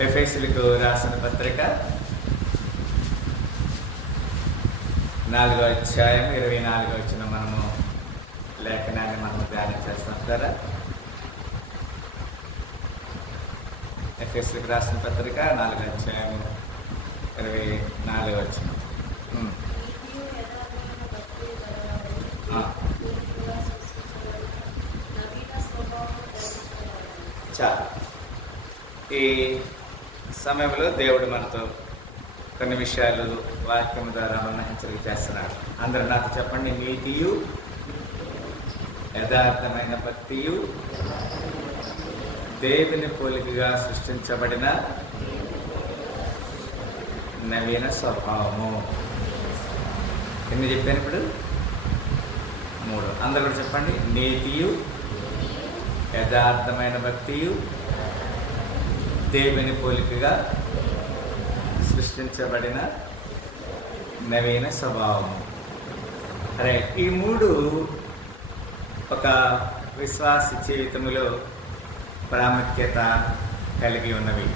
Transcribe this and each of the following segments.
ఎఫెసీయులకు రాసిన పత్రిక 4వ అధ్యాయం 24వ వచనం మనము లేఖనాన్ని మనము ధ్యానం చేస్తాం కదా. ఎఫెసీయులకు రాసిన పత్రిక 4వ అధ్యాయం 24వ వచనం. చాలా ఈ సమయంలో దేవుడు మనతో కొన్ని విషయాలు వాక్యం ద్వారా మన హెచ్చరిక చేస్తున్నాడు. అందరూ నాతో చెప్పండి. నీతియు యథార్థమైన భక్తియు దేవుని పోలికగా సృష్టించబడిన నవీన స్వభావము. ఎన్ని చెప్పాను ఇప్పుడు? 3. అందరూ కూడా చెప్పండి. నీతియు యథార్థమైన భక్తియు దేవుని పోలికగా సృష్టించబడిన నవీన స్వభావము. అరే, ఈ 3 ఒక విశ్వాస జీవితంలో ప్రాముఖ్యత కలిగి ఉన్నవి.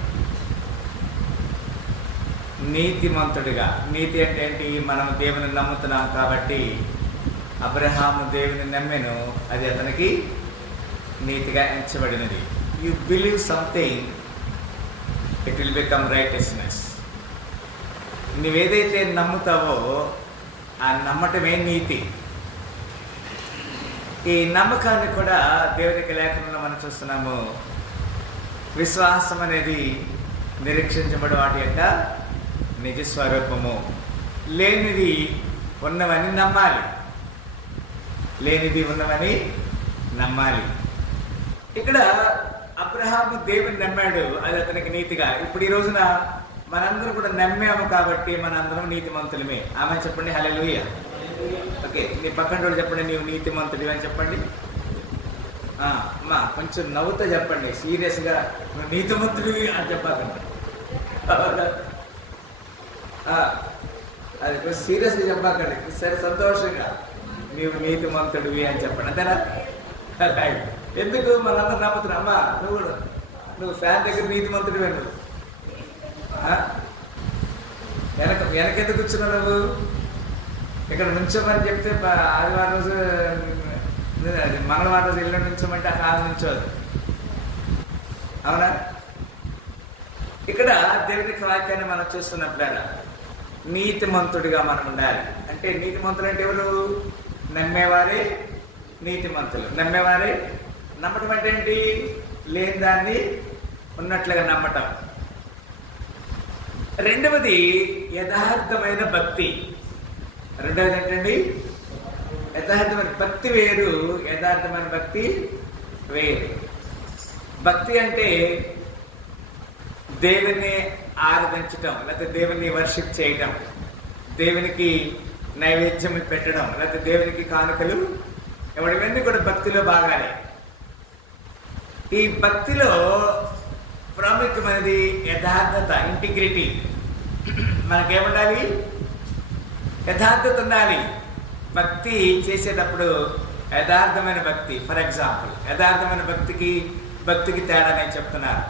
నీతిమంతుడిగా, నీతి అంటే ఏంటి? మనం దేవుని నమ్ముతున్నాం కాబట్టి అబ్రహాము దేవుని నమ్మెను, అది అతనికి నీతిగా ఎంచబడినది. You believe something, it will become righteousness. నువ్వేదైతే నమ్ముతావో ఆ నమ్మటమే నీతి. ఈ నమ్మకాన్ని కూడా దేవునికి లేఖనంలో మనం చూస్తున్నాము. విశ్వాసం అనేది నిరీక్షించబడి వాటి యొక్క నిజ స్వరూపము. లేనిది ఉన్నవని నమ్మాలి, లేనిది ఉన్నవని నమ్మాలి. ఇక్కడ అబ్రహాము దేవుని నమ్మాడు, అది అతనికి నీతిగా. ఇప్పుడు ఈ రోజున మనందరం కూడా నమ్మాము కాబట్టి మనందరం నీతిమంతులమే. ఆమె చెప్పండి హల్లెలూయా. ఓకే, నీ పక్కన వాళ్ళు చెప్పండి, నీవు నీతిమంతుడివి అని చెప్పండి. అమ్మా కొంచెం నవ్వుతో చెప్పండి, సీరియస్గా నువ్వు నీతిమంతుడివి అని చెప్పకండి. అది కొంచెం సీరియస్గా చెప్పకండి, సరే సంతోషంగా నీవు నీతిమంతుడివి అని చెప్పండి. అంతేనా? ఎందుకు మనందరూ నమ్ముతున్నావు? అమ్మా నువ్వు ఫ్యాన్ దగ్గర నీతిమంతుడివే. నువ్వు వెనకెందుకు కూర్చున్నావు? నువ్వు ఇక్కడ నుంచోమని చెప్తే ఆదివారం రోజు, మంగళవారం రోజు ఇల్లు నుంచోమంటే అక్కడ నుంచోదు. అవునా? ఇక్కడ దేవుని వాక్యాన్ని మనం చూస్తున్నప్పుడు నీతిమంతుడిగా మనం ఉండాలి. అంటే నీతిమంతులు అంటే ఎవరు? నమ్మేవారే నీతిమంతులు. నమ్మేవారే. నమ్మటం అంటే ఏంటి? లేని దాన్ని ఉన్నట్లుగా నమ్మటం. రెండవది యథార్థమైన భక్తి. రెండవది ఏంటండి? యథార్థమైన భక్తి వేరు, యథార్థమైన భక్తి వేరు. భక్తి అంటే దేవుని ఆరాధించటం, లేకపోతే దేవుని వర్షిప్ చేయటం, దేవునికి నైవేద్యం పెట్టడం, లేకపోతే దేవునికి కానుకలు ఇవన్నీ కూడా భక్తిలో భాగాలే. ఈ భక్తిలో ప్రాముఖ్యమైనది యథార్థత, ఇంటిగ్రిటీ. మనకేముండాలి? యథార్థత ఉండాలి. భక్తి చేసేటప్పుడు యథార్థమైన భక్తి. ఫర్ ఎగ్జాంపుల్, యథార్థమైన భక్తికి తేడా నేను చెప్తున్నాను,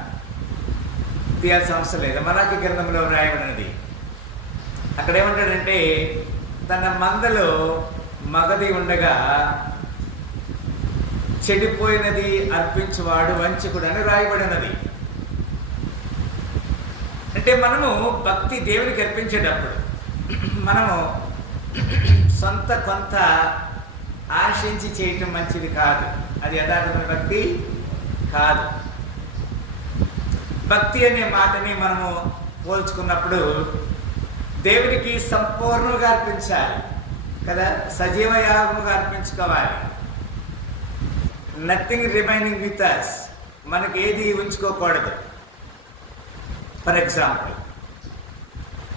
తీయాల్సిన అవసరం లేదు. మలాకి గ్రంథంలో రాయబడినది. అక్కడ ఏమంటాడంటే, తన మందలో మగది ఉండగా చెడిపోయినది అర్పించువాడు వంచకుడు అని రాయబడినది. అంటే మనము భక్తి దేవునికి అర్పించేటప్పుడు మనము సొంత కొంత ఆశించి చేయటం మంచిది కాదు. అది యథార్థమైన భక్తి కాదు. భక్తి అనే మాటని మనము పోల్చుకున్నప్పుడు దేవునికి సంపూర్ణంగా అర్పించాలి కదా, సజీవ యాగముగా అర్పించుకోవాలి. నథింగ్ రిమైనింగ్ విత్ అస్, మనకి ఏది ఉంచుకోకూడదు. ఫర్ ఎగ్జాంపుల్,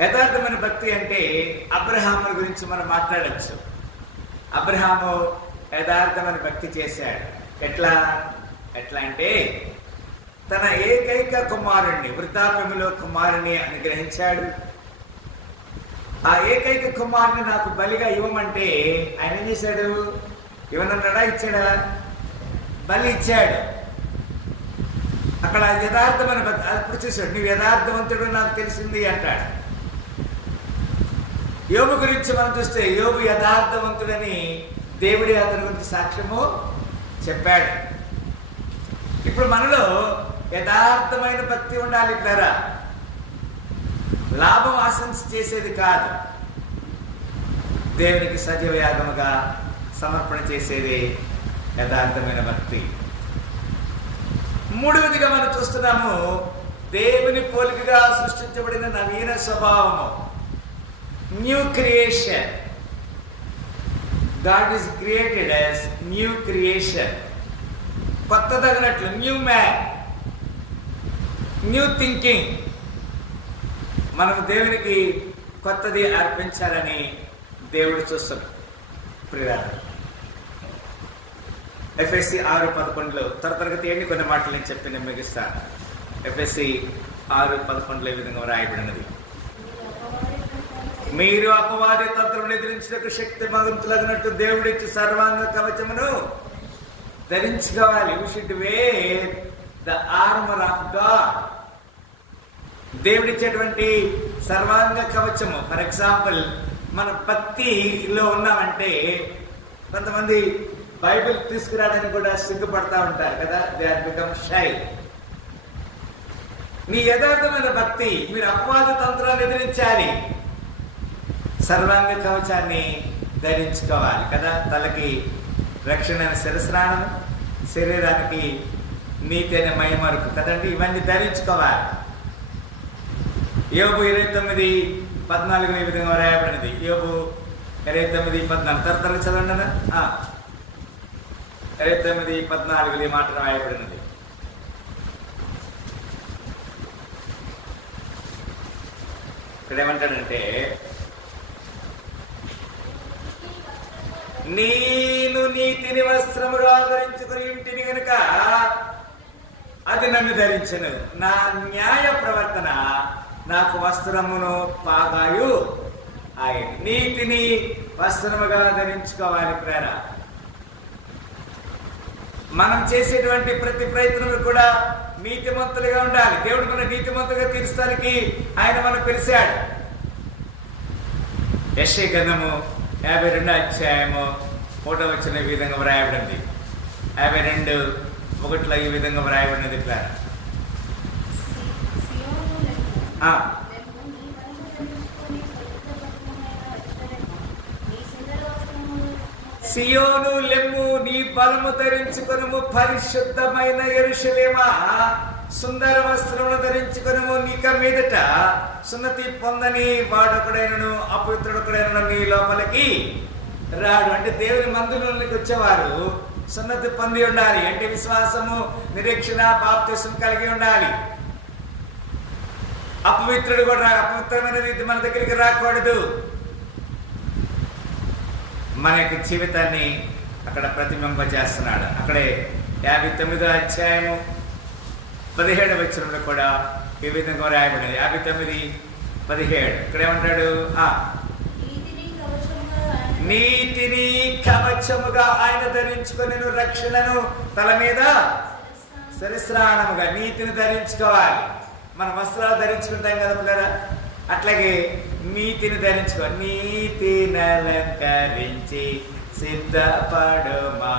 యథార్థమైన భక్తి అంటే అబ్రహాము గురించి మనం మాట్లాడచ్చు. అబ్రహాము యథార్థమైన భక్తి చేశాడు. ఎట్లా అంటే తన ఏకైక కుమారుణ్ణి, వృద్ధాప్యములో కుమారుని అనుగ్రహించాడు. ఆ ఏకైక కుమారుని నాకు బలిగా ఇవ్వమంటే ఆయన ఏం చేశాడు? ఇవ్వనన్నాడా? ఇచ్చాడా? బలి ఇచ్చాడు. అక్కడ యథార్థమైన భక్తి. అప్పుడు చూసాడు, నువ్వు యథార్థవంతుడు నాకు తెలిసింది అంటాడు. యోబు గురించి మనం చూస్తే యోబు యథార్థవంతుడని దేవుడి అతని గురించి సాక్ష్యము చెప్పాడు. ఇప్పుడు మనలో యథార్థమైన భక్తి ఉండాలి. ఇట్లారా లాభం ఆశించి చేసేది కాదు, దేవునికి సజీవ యాగముగా సమర్పణ చేసేది యథార్థమైన భక్తి. మూడవదిగా మనం చూస్తున్నాము, దేవుని పోలికగా సృష్టించబడిన నవీన స్వభావము, new creation. God is created as new creation. కొత్తదగినట్లు, న్యూ మ్యాన్, న్యూ థింకింగ్. మనము దేవునికి కొత్తది అర్పించాలని దేవుడు చూస్తున్నాడు. ప్రియులారా, ఎఫ్ఎస్సి 6:11 తరగతి ఏంటి కొన్ని మాటలు నేను చెప్పి నేను ముగిస్తాను. ఎఫ్ఎస్సి 6:11 ఈ విధంగా రాయబడినది, మీరు అపవాది తంత్రం ఎదిరించడానికి శక్తి మగంతులగినట్టు దేవుడిచ్చి సర్వాంగ కవచమును ధరించుకోవాలి. You should wear the armour of God. దేవుడిచ్చేటువంటి సర్వాంగ కవచము. ఫర్ ఎగ్జాంపుల్, మన భక్తిలో ఉన్నామంటే కొంతమంది బైబిల్ తీసుకురావడానికి కూడా సిగ్గుపడతా ఉంటారు కదా, దే ఆర్ బికమ్ షై. నీ యథార్థమైన భక్తి, మీరు అపవాద తంత్రాన్ని ఎదిరించాలి, సర్వాంగ కవచాన్ని ధరించుకోవాలి కదా. తలకి రక్షణ శిరస్నానం, శరీరానికి నీతి అనే మైమరుపు కదండి, ఇవన్నీ ధరించుకోవాలి. యోబు 29:14 ఈ విధంగా రాయబడినది. యోబు 29:14 తరతరగా చదవండి అన్న. 29:14 ఈ మాట రాయబడినది. ఇక్కడ ఏమంటాడంటే, నేను నీతిని వస్త్రముగా ధరించుకుని ఇంటిని గనుక అది నన్ను ధరించను, నా న్యాయ ప్రవర్తన నాకు వస్త్రమును పాగాయు ఆయన. నీతిని వస్త్రముగా ధరించుకోవాలి. ప్రేర మనం చేసేటువంటి ప్రతి ప్రయత్నం కూడా నీతిమంతులుగా ఉండాలి. దేవుడు మన నీతిమంతులుగా తీర్చడానికి ఆయన మనం పిలిచాడు. యెషయా గ్రంథము 52:1 ఈ విధంగా వ్రాయబడింది. 52:1 ఈ విధంగా వ్రాయబడినది. ఇట్లా సియోను లెమ్ము, నీ బలము ధరించుకొనుము, పరిశుద్ధమైన యెరూషలేమా సుందర వస్త్రమును ధరించుకొనుము. నీక మీదట సున్నతి పొందని వాడొకడైనను అపవిత్రుడొకడైనను నీ లోపలికి రాడు. అంటే దేవుని మందిరంలోకి వచ్చేవారు సున్నతి పొంది ఉండాలి. అంటే విశ్వాసము, నిరీక్షణ, బాప్తిసం కలిగి ఉండాలి. అపవిత్రుడు కూడా అపవిత్రమైన రీతి మన దగ్గరికి రాకూడదు. మన యొక్క జీవితాన్ని అక్కడ ప్రతిబింబచేస్తున్నాడు. అక్కడే 59:17 కూడా ఈ విధంగా రాయబడింది. 59:17 ఇక్కడ ఏమంటాడు, నీతిని కవచముగా ఆయన ధరించుకొని రక్షణను తల మీద శిరస్నానముగా. నీతిని ధరించుకోవాలి. మన వస్త్రాలు ధరించుకుంటాం కదా పిల్లరా, అట్లాగే నీతిని ధరించుకో. నీతిని అలంకరించి సిద్ధపడుమా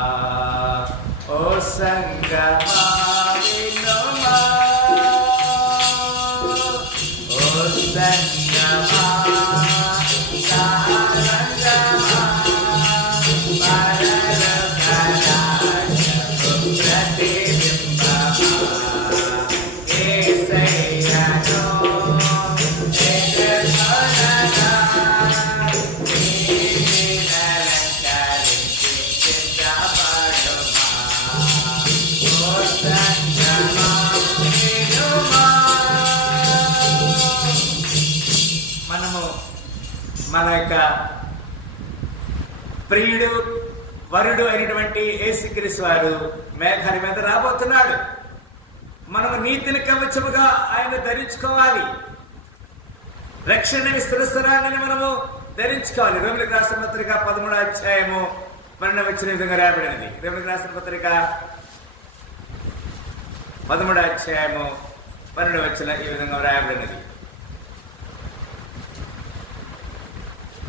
ఓ సంగమా, వినుమా ఓ సంగమా, మన యొక్క ప్రియుడు వరుడు అయినటువంటి యేసుక్రీస్తు వారు మేఘాల మీద రాబోతున్నాడు. మనము నీతిని కవచముగా ఆయన ధరించుకోవాలి. రక్షణని స్థిరస్థానాన్ని మనము ధరించుకోవాలి. రోమిలకు రాసిన పత్రిక 13:12 విధంగా రాయబడినది. రోమిలకు రాసిన పత్రిక 13వ అధ్యాయము 12వ వచనం ఈ విధంగా వ్రాయబడినది.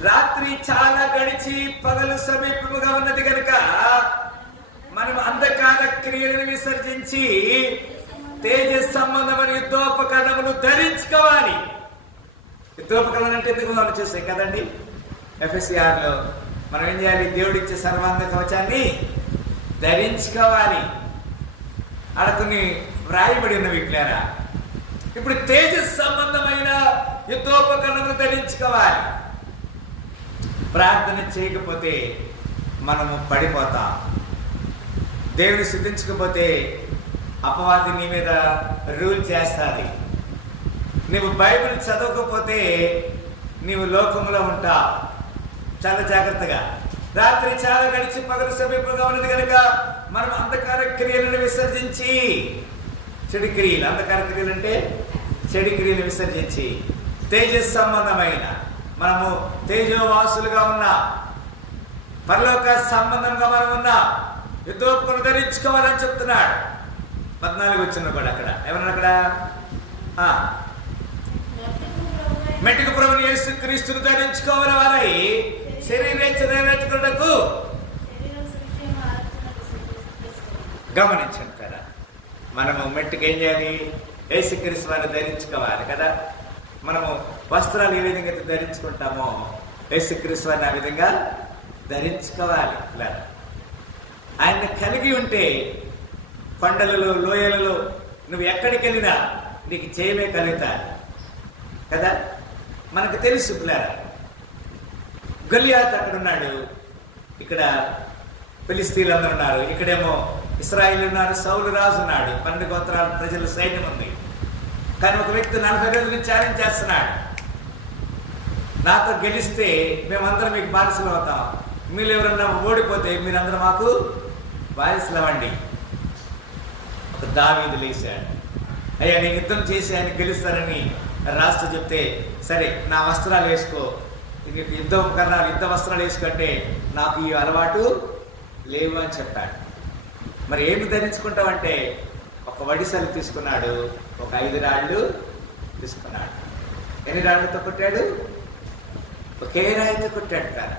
రాత్రి చాలా గడిచి పగలు సమీపముగా ఉన్నది కనుక మనం అంధకార క్రియలను విసర్జించి తేజస్ సంబంధమైన యుద్ధోపకరణములు ధరించుకోవాలి. యుద్ధోపకరణం అంటే ఎందుకు మనం చూసాం కదండి. ఎఫ్ఎస్సిఆర్లో మనం ఏం చేయాలి? దేవుడిచ్చే సర్వాంగ కవచాన్ని ధరించుకోవాలి. ఆడ కొన్ని వ్రాయబడి ఉన్నవి క్లియరా. ఇప్పుడు తేజస్ సంబంధమైన యుద్ధోపకరణములు ధరించుకోవాలి. ప్రార్థన చేయకపోతే మనము పడిపోతాం. దేవుని స్తుతించకపోతే అపవాది నీ మీద రూల్ చేస్తుంది. నువ్వు బైబిల్ చదవకపోతే నీవు లోకంలో ఉంటావు. చాలా జాగ్రత్తగా. రాత్రి చాలా గడిచి పగలు సమీపంగా ఉన్నది కనుక మనం అంధకార క్రియలను విసర్జించి, చెడు క్రియలు, అంధకార క్రియలు అంటే చెడు క్రియలు విసర్జించి తేజస్ సంబంధమైన, మనము తేజోవాసులుగా ఉన్నా, పరలోక సంబంధంగా మనం ఉన్నా యుద్ధోపకరణం ధరించుకోవాలని చెప్తున్నాడు. 14 వచ్చిన కూడా అక్కడ ఏమన్నా అక్కడ మెట్టుకు ప్రభుని యేసు క్రీస్తును ధరించుకోవాలి. వారై శరీరేచ్ఛ నెరవేర్చుకున్నకు గమనించండి కదా. మనము మెట్టుకు ఏం చేయాలి? యేసు క్రీస్తు వారిని ధరించుకోవాలి కదా. మనము వస్త్రాలు ఏ విధంగా ధరించుకుంటామో యేసు క్రీస్తు వారిని ఆ విధంగా ధరించుకోవాలి. ఆయన్ని కలిగి ఉంటే కొండలలో, లోయలలో నువ్వు ఎక్కడికి వెళ్ళినా నీకు చేయమే కలుగుతాయి కదా. మనకు తెలుసు పిల్లరా, గొలియాత్ అక్కడ ఉన్నాడు, ఇక్కడ ఫిలిస్తీన్లు అందరూ ఉన్నారు, ఇక్కడేమో ఇశ్రాయేలు ఉన్నారు, సౌలు రాజు ఉన్నాడు, 12 గోత్రాల ప్రజల సైన్యం ఉంది. కానీ ఒక వ్యక్తి 40 రోజుల నుంచి ఛాలెంజ్ చేస్తున్నాడు. నాతో గెలిస్తే మేమందరం మీకు బానిసలు అవుతాం, మీరు ఎవరన్నా ఓడిపోతే మీరందరూ మాకు బానిసలు అవ్వండి. ఒక దావీదు లేచాడు, అయ్యా నేను యుద్ధం చేసి ఆయన గెలుస్తానని రాస్తూ చెప్తే, సరే నా వస్త్రాలు వేసుకో, యుద్ధ ఉపకరణాలు, యుద్ధ వస్త్రాలు వేసుకుంటే నాకు ఈ అలవాటు లేవు అని చెప్పాడు. మరి ఏమి ధరించుకుంటావంటే ఒక వడిసలు తీసుకున్నాడు, ఒక 5 రాళ్ళు తీసుకున్నాడు. ఎన్ని రాళ్ళతో కొట్టాడు? ఒకే రాయితో కొట్టాడు కదా.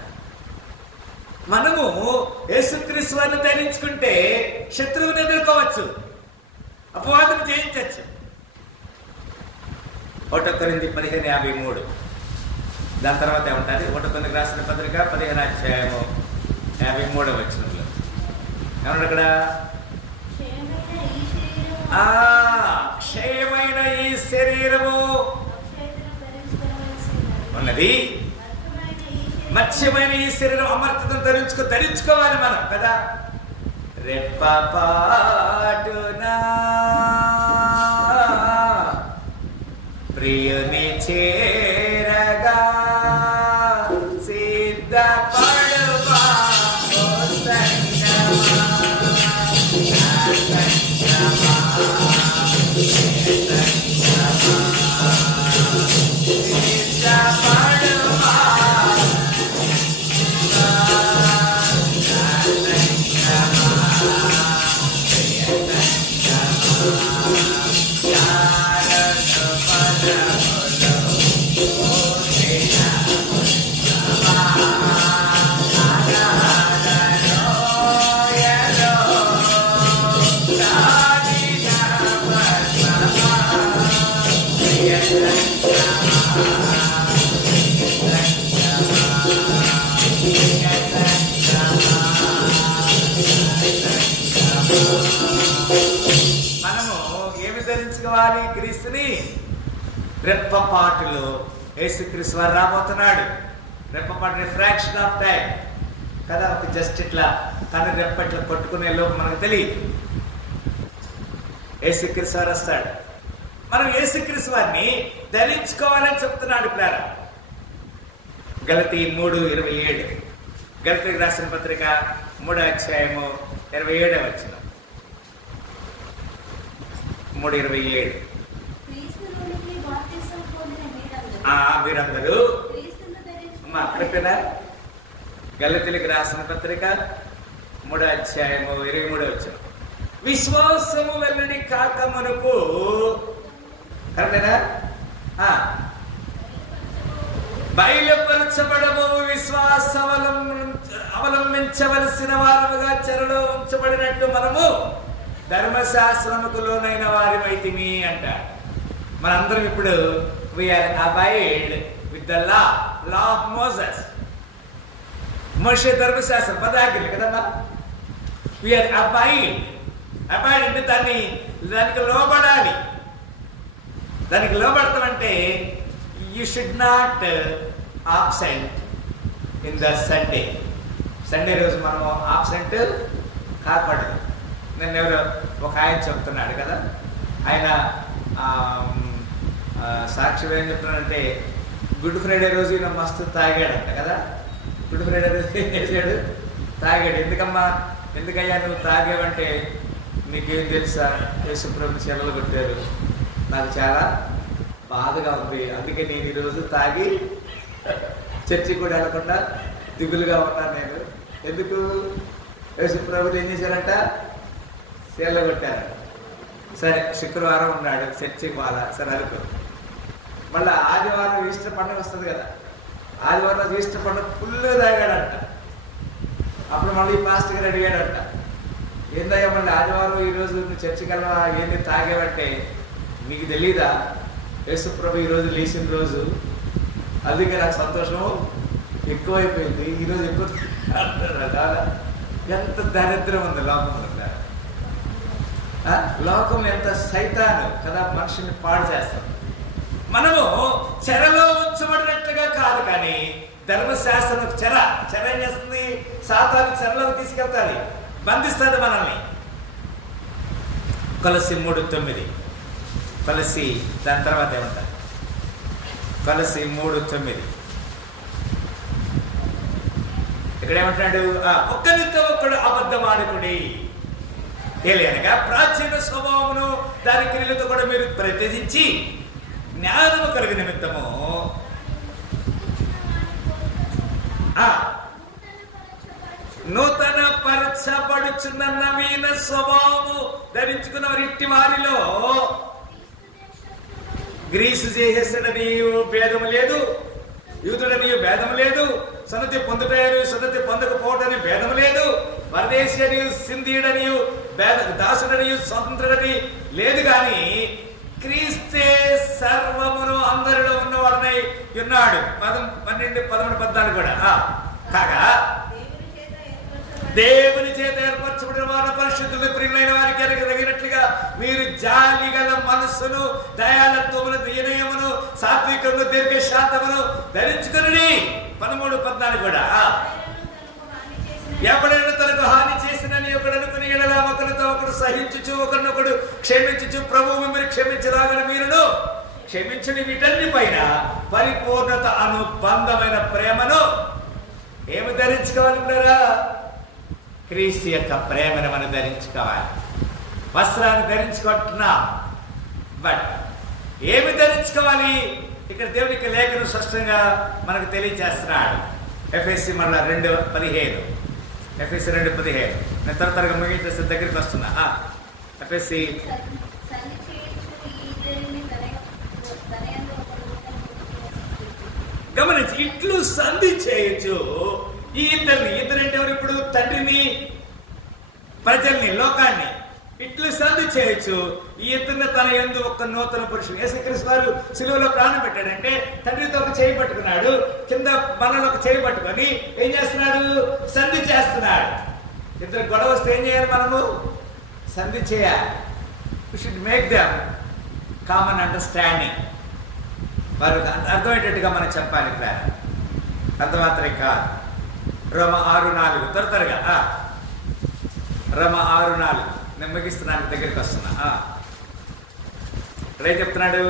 మనము యేసుక్రీస్తు వారిని ధరించుకుంటే శత్రువుని ఎదుర్కోవచ్చు, అపవాదును జయించవచ్చు. 1 కొరింథీ 15:53. దాని తర్వాత ఏమంటారు? 1 కొరింథీయులకు రాసిన పత్రిక 15వ అధ్యాయము 53వ వచనంలో ఏమన్నాడు అక్కడ? క్షయమైన ఈ శరీరము ఉన్నది, మత్స్యమైన ఈ శరీరం అమర్తను ధరించుకోవాలి మనం కదా. రెప్పపాటునా ప్రియుని చేరగా సిద్ధపడుమా ఓ సంగమా, క్రీస్తుని. రెప్పపాటులో యేసుక్రీస్తు వారు రాబోతున్నాడు. రెప్పపాటు ఫ్రాక్షన్ ఆఫ్ టైం కదా, ఒక జస్ట్ ఇట్లా తన రెప్ప ఇట్లా కొట్టుకునే లోపు మనకు తెలియదు. యేసుక్రీస్తు వారు వస్తాడు. మనం యేసుక్రీస్తు వారిని ధరించుకోవాలని చెప్తున్నాడు ప్లాన్. గలతీ 3:27, గలతీకి రాసిన పత్రిక 3వ అధ్యాయము 27వ వచనం. 3:27. మీరందరూ గలతీలకు రాసిన పత్రిక 3వ అధ్యాయము 23వ వచనం. విశ్వాసము వెల్లడి కాక మనకు కరెక్టేనా? బయలుపరచబడము విశ్వాస అవలంబించవలసిన వారముగా చెరలో ఉంచబడినట్టు మనము ధర్మశాస్త్రముకు లోనైన వారిమైతిమి అంట. మనందరం ఇప్పుడు we are abide with the law of Moses. మోషే ధర్మశాస్త్రం పదాజ్ఞలు కదమ్మా. వీఆర్ అబైడ్ అంటే దానికి లోబడాలి. దానికి లోబడతామంటే you should not absent in the Sunday రోజు మనము ఆబ్సెంట్ కాకూడదు. నేను ఎవరో ఒక ఆయన చెప్తున్నాడు కదా, ఆయన సాక్షి ఏం చెప్తున్నాడంటే గుడ్ ఫ్రైడే రోజు ఈయన మస్తు తాగాడంట కదా. గుడ్ ఫ్రైడే రోజు ఏం చేశాడు? తాగాడు. ఎందుకయ్యా నువ్వు తాగావంటే నీకేం తెలుసా, యేసుప్రభు చెల్లలు కొట్టారు, నాకు చాలా బాధగా ఉంది, అందుకే నేను ఈరోజు తాగి చర్చి కూడా వెళ్ళకుండా దిగులుగా ఉన్నాను నేను. ఎందుకు? యేసుప్రభులు ఏం చేశారంట? చెల్ల కొట్టారు. సరే శుక్రవారం ఉన్నాడు, చర్చికి పోవాలా, సరే అనుకో. మళ్ళీ ఆదివారం ఈస్టర్ పండుగ వస్తుంది కదా, ఆదివారం రోజు ఈస్టర్ పండుగ ఫుల్ తాగాడంట. అప్పుడు మళ్ళీ పాస్టర్ గారు అడిగాడంట, ఏందయ్యా మళ్ళీ ఆదివారం ఈరోజు నువ్వు చర్చికి వెళ్ళవా, ఏంది తాగేవంటే, మీకు తెలీదా యేసుప్రభు ఈరోజు లేచిన రోజు, అందుకే నాకు సంతోషం ఎక్కువైపోయింది, ఈరోజు ఎక్కువ అంటారు. ఎంత దరిద్రం ఉంది లోకంలో. లోకం ఎంత సైతాను కదా, మనుషుల్ని పాడు చేస్తాం. మనము చెరలో ఉంచబడినట్లుగా కాదు, కానీ ధర్మశాస్త్రం చెర ఏం చేస్తుంది? సాతాను చెరలోకి తీసుకెళ్తాది, బంధిస్తుంది మనల్ని. కొలసి 3:9. కొలసి దాని తర్వాత ఏమంటారు? కొలసి 3:9 ఇక్కడ ఏమంటున్నాడు? ఒక్కరితో ఒక్కడు అబద్ధమాడుకుడి అనగా ప్రాచీన స్వభావమును దాని క్రియలతో కూడా మీరు ప్రత్యేకించి జ్ఞానము కలిగిన నిమిత్తము నూతన పరచబడుచున్న నవీన స్వభావము ధరించుకున్న ఇట్టి వారిలో గ్రీసు చేసేసడనియు భేదము లేదు, యూదుడనియు భేదము లేదు, సన్నతి పొందుటయు సన్నతి పొందకపోవటని భేదము లేదు, పరదేశీయనియు సింధీయుడనియు దాసుడనియు స్వతంత్రుడని లేదు, కానీ క్రీస్తే సర్వమును అందరిలో ఉన్నవాడనై ఉన్నాడు. 12, 13, 14 కూడా. కాగా దేవుని చేత ఏర్పరచబడిన వారు పరిశుద్ధులు ప్రియులైన వారికి తగినట్లుగా మీరు జాలి గల మనస్సును, దయాలత్వమును, వినయమును, సాత్వికమును, దీర్ఘశాంతమును ధరించుకుని. 13, 14 కూడా. ఎవడైనా తనకు హాని చేసినని ఒకడు అనుకుని ఎడల ఒకరితో ఒకడు సహించుచు ఒకరినొకడు క్షమించుచు ప్రభువు మిమ్మల్ని క్షమించలాగని మీరును క్షమించని వీటన్ని పైన పరిపూర్ణత అనుబంధమైన ప్రేమను ఏమి ధరించుకోవాలంటారా? క్రీస్తు యొక్క ప్రేమను మనం ధరించుకోవాలి. వస్త్రాన్ని ధరించుకుంటున్నాం, బట్ ఏమి ధరించుకోవాలి? ఇక్కడ దేవునికి లేఖను స్పష్టంగా మనకు తెలియజేస్తున్నాడు. ఎఫెసీ మళ్ళా 2:15. ఎఫెసీ 2:15. నేను త్వరగా ముగించేస్తే దగ్గరికి వస్తున్నా. ఎఫెసీ గమనించి ఇట్లు సంధి చేయొచ్చు. ఈ ఇద్దరంటే ఎవరు? ఇప్పుడు తండ్రిని, ప్రజల్ని, లోకాన్ని ఇట్లు సంధి చేయొచ్చు. ఈ ఇద్దరిని తన యందు ఒక నూతన పురుషుడు. యేసుక్రీస్తు వారు సిలువలో ప్రాణం పెట్టాడంటే తండ్రితో ఒక చేయి పట్టుకున్నాడు, కింద మనలో ఒక చేయి పట్టుకొని ఏం చేస్తున్నాడు? సంధి చేస్తున్నాడు. ఇద్దరు గొడవ వస్తే ఏం చేయాలి? మనము సంధి చేయాలి. We should make them common understanding. వారు అర్థమయ్యేటట్టుగా మనం చెప్పాలి. ఇక్కడ అంత మాత్రమే కాదు. రోమ 6:4 త్వరగా. రోమ 6:4 నేను ముగిస్తున్నాను, దగ్గరికి వస్తున్నా. రేపు చెప్తున్నాడు,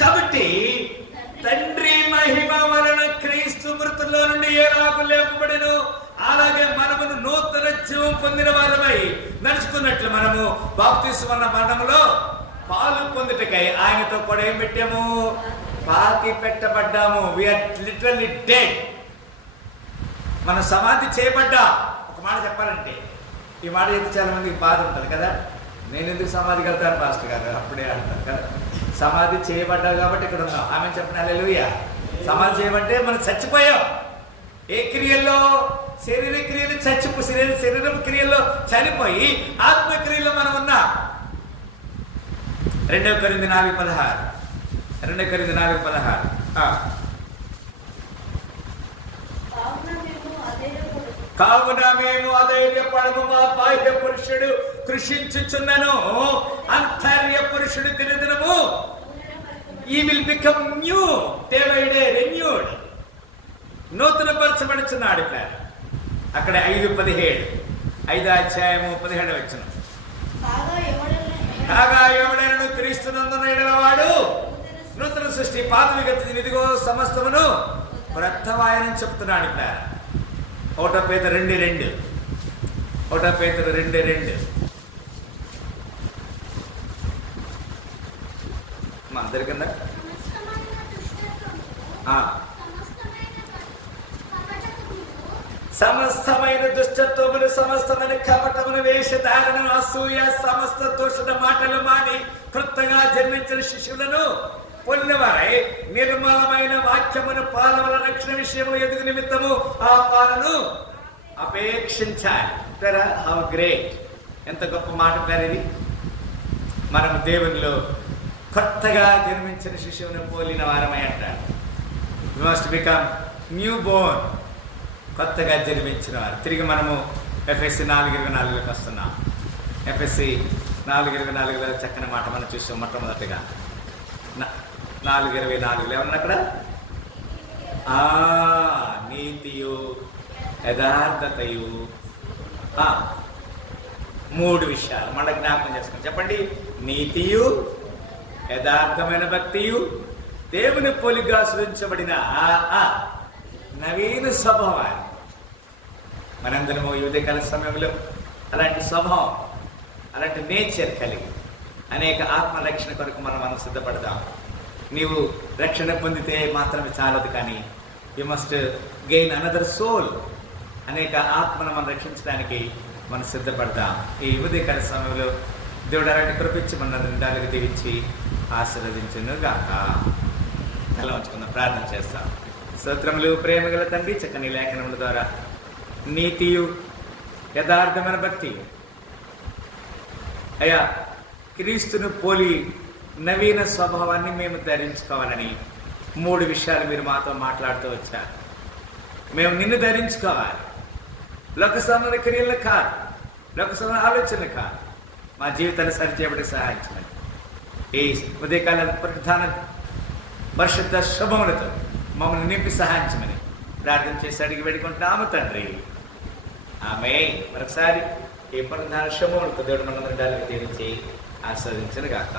కాబట్టి తండ్రి మహిమ వలన క్రీస్తు మృతుల్లో నుండి ఎలాగూ లేపబడెను, అలాగే మనమును నూతన జీవం పొందిన వారమై నడుచుకున్నట్లు మనము బాప్తిస్మ మరణములో పాలు పొందుటకై ఆయనతో కూడా ఏం పెట్టాము? పాతి పెట్టబడ్డాము. We are literally dead. మనం సమాధి చేయబడ్డా. ఒక మాట చెప్పాలంటే ఈ మాట చెప్తే చాలా మందికి బాధ ఉంటుంది కదా, నేను ఎందుకు సమాధికి వెళ్తాను పాస్టర్ గారు అప్పుడే అంటారు కదా. సమాధి చేయబడ్డావు కాబట్టి ఇక్కడ ఉన్నాం. ఆమె చెప్పిన హల్లెలూయా. సమాధి చేయబట్టే మనం చచ్చిపోయాం. ఏ క్రియల్లో? శరీర క్రియలు శరీరం క్రియల్లో చనిపోయి ఆత్మక్రియల్లో మనం ఉన్నాం. 2 కొరింథీ 4:16. 2 కొరింథీ 4:16. కావున మేము అధైర్యపడము, మా బాహ్య పురుషుడు కృషించుచున్నను, అంతర్య పురుషుడు దినదినము ఈ will become new day by day, renewed, నూతన పరచబడుచున్నాడు. అక్కడ 5:17, 5వ అధ్యాయము 17వ వచనం. కాగా ఎవడైనను క్రీస్తునందున్న ఎడలవాడు నూతన సృష్టి, పాతవి గతించినవి, ఇదిగో సమస్తమును క్రొత్తవాయనని చెప్తున్నాడు. ఇక్కడ 1 పేతురు 2:2. 1 పేతురు 2:2. మా అందరి కింద సమస్తమైన దుష్టత్వమును, సమస్తమైన కపటమును, వేషధారణను, అసూయ, సమస్త దోషణ మాటలు మాని క్రొత్తగా జన్మించిన శిష్యులను పొందినవారై నిర్మలమైన వాక్యమును పాలవల రక్షణ విషయము ఎదుగు నిమిత్తము ఆ పాలను అపేక్షించాలి. How great! ఎంత గొప్ప మాట పేరు ఇది. మనం దేవునిలో కొత్తగా జన్మించిన శిశువును పోలిన వారమై అంటారు. We must become new born, కొత్తగా జన్మించిన వారు. తిరిగి మనము ఎఫ్ఎస్సి 4:24లోకి వస్తున్నాం. ఎఫ్ఎస్సి 4:24లో చక్కని మాట మనం చూసాం. మొట్టమొదటిగా 4:24 ఏమన్నా అక్కడ? నీతియు యథార్థతయు, 3 విషయాలు మన జ్ఞాపకం చేసుకుని చెప్పండి. నీతియు, యథార్థమైన భక్తియు, దేవుని పోలిగా సృజించబడిన నవీన స్వభావాలు. మనందరము ఈ ఉదయకాల సమయంలో అలాంటి స్వభావం, అలాంటి నేచర్ కలిగి అనేక ఆత్మరక్షణ కొరకు మనం సిద్ధపడదాం. నీవు రక్షణ పొందితే మాత్రమే చాలదు, కానీ you must gain another soul. అనేక ఆత్మను మనం రక్షించడానికి మనం సిద్ధపడదాం. ఈ ఉదయకాల సమయంలో దేవుడు అలాంటి కృపించి మన నిండాలకు దీవించి ఆశీర్వదించును గాక. అలా ఉంచుకుందాం, ప్రార్థన చేస్తాం. స్తోత్రములు ప్రేమ గల తండ్రి, చక్కని లేఖనముల ద్వారా నీతియు యథార్థమైన భక్తి అయ్యా, క్రీస్తును పోలి నవీన స్వభావాన్ని మేము ధరించుకోవాలని 3 విషయాలు మీరు మాతో మాట్లాడుతూ వచ్చారు. మేము నిన్ను ధరించుకోవాలి. లోక సంబంధ క్రియలు కాదు, లోక సంబంధ ఆలోచనలు కాదు. మా జీవితాన్ని సరిచేయబడి సహాయించమని ఈ ఉదయకాల ప్రధాన పరిశుద్ధ శుభములతో మమ్మల్ని నింపి సహాయించమని ప్రార్థన చేసి అడిగి పెట్టుకుంటున్నాము తండ్రి. ఆమేన్. మరొకసారి ఈ ప్రధాన శుభములతో దేవుడు మనందరినీ దీవించి ఆస్వాదించను గాక.